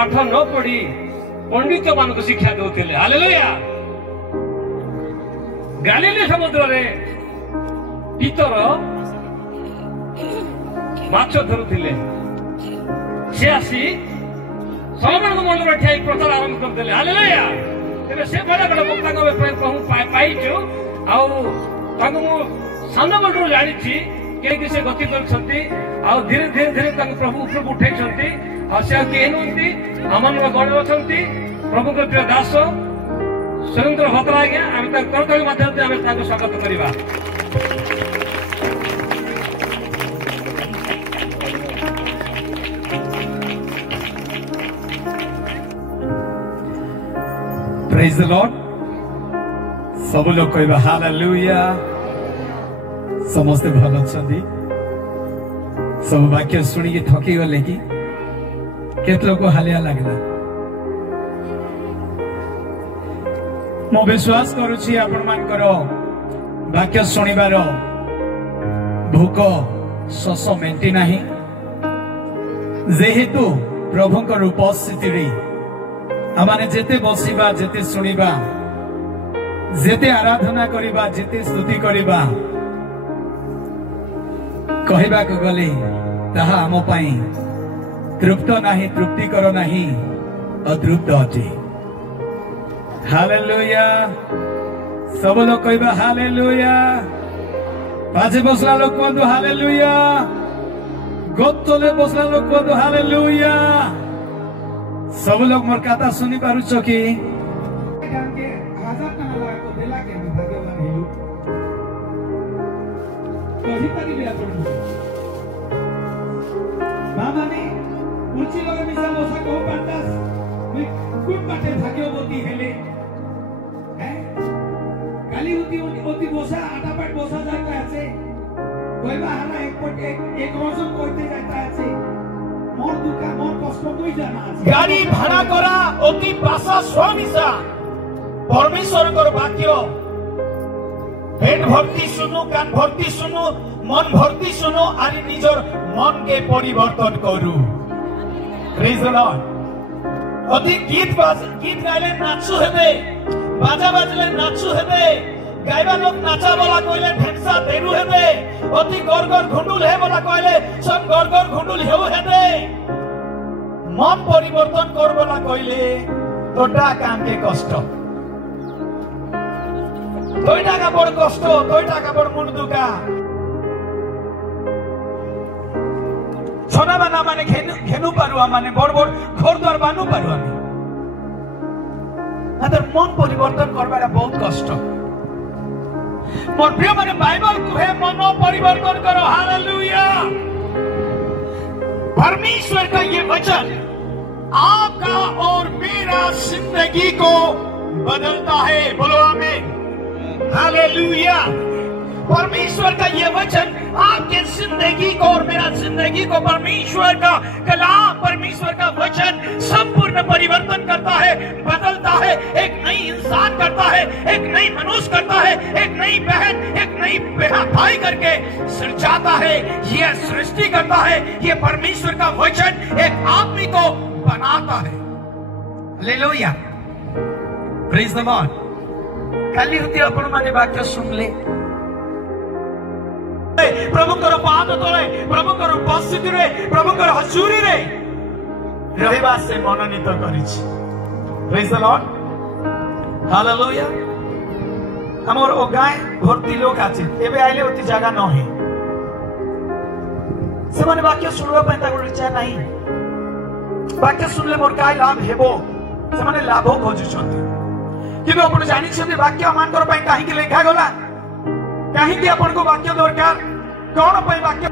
पाठ न पढ़ी पंडित मान को शिक्षा दौते। हालेलुया। गालीली समुद्र रे पीतर माछ धरुथिले से आसी सलमान को मंडल ठिया प्रचार आरंभ करदेले। हालेलुया। तेरे से बड़ा बड़ा वक्ता को पाइछु आउ ताको मु सानो बडरू जानि छी के से गति करछंती आ धीरे धीरे धीरे ताको प्रभु ऊपर उठैछंती आ से के नंती हमन गण अछंती प्रभु के प्रिय दास सुरेंद्र भद्रा आज्ञा आम करतल माध्यम से आम स्वागत करवा। Praise the Lord. सब लोग कहबा हालेलुया। समस्ते भल अछंती। सब वाक्य सुनी के थकी गले कि केत लोग हालिया लागला। मो विश्वास करुछि आपण मानकर वाक्य सुनिबार भूक शस मेंटी नाही। जेहेतु प्रभुकर उपस्थिति रे आमाने जेते बसिबा जेते सुनिबा जेते आराधना करिबा जेते स्तुति करिबा कहबा को गले ताहा आम पई तृप्त नाही तृप्तिकर नाही अतृप्त अटे। हालेलुया। सब लोग कहबा हालेलुया। पाछे बसला लोग कहतो हालेलुया। गोतले बसला लोग कहतो हालेलुया। सब लोग मोर कथा सुनी पारुछ कि हजार टका लागो देला के भाग्यवान हेलु कहि परिबे आपण मामाने उची लगे मिसा बसा को पाटास मैं कुट बाटे भाग्यवती हेले हैं काली होती बसा आटा पाट बसा जाता আছে কইবা হারা এক রজন কইতে যাইতা আছে मोर दुखा मोर कष्ट कोई जाना আছে। गाड़ी भाड़ा करा অতি পাশা স্বমিসা परमेश्वर कर वाक्य पेट भर्ती सुनो कान भर्ती सुनो मन भर्ती सुनो आनी निजर मन के परिवर्तन करू। Praise the Lord. अति गीत गाइले नाचू हेबे बाजा बाजले नाचू हेबे गाइबा लोग नाचा वाला कहले ढेंसा देरु हेबे अति गरगर घुंडुल हे वाला कहले सब गरगर घुंडुल हेउ हेबे मन परिवर्तन कर वाला कहले तोटा काम के कष्ट तोइटा का बड़ कष्ट तोइटा का बड़ मुंड दुखा छोना बना माने घेनु पारुआ माने बड़ बड़ घर द्वार बानु पारुआ अदर मन परिवर्तन करबारा बहुत कष्ट। मोर प्रिय माने बाइबल कहे मन परिवर्तन करो। हालेलुया। परमेश्वर का ये वचन आपका और मेरा जिंदगी को बदलता है। बोलो आमीन। हालेलुया। परमेश्वर का ये वचन आपके जिंदगी को और मेरा जिंदगी को परमेश्वर का कलाम परमेश्वर का वचन संपूर्ण परिवर्तन करता है बदलता है एक नई इंसान करता है एक नई मनुष्य करता है एक नई बहन एक नई भाई करके सृजाता है। यह सृष्टि करता है। यह परमेश्वर का वचन एक आदमी को बनाता है। हालेलुया। Praise the Lord. खाली होती अपन माने वाक्य सुन ले प्रभुकर पाद तले प्रभुकर उपस्थिति रे प्रभुकर हजूरी रे रहबा से मनोनीत करिछि। Praise the Lord. हालेलुया। हमर ओ गाय भर्ती लोक आछि एबे आइले ओति जगह न है से माने वाक्य सुनबा पय ताको इच्छा नाही वाक्य सुनले मोर काय लाभ हेबो से माने लाभ खोजुछथि किबे अपन जानि छथि वाक्य मानकर पय काहे के लेखा गला काहे के अपन को वाक्य दरकार कौन पय वाक्य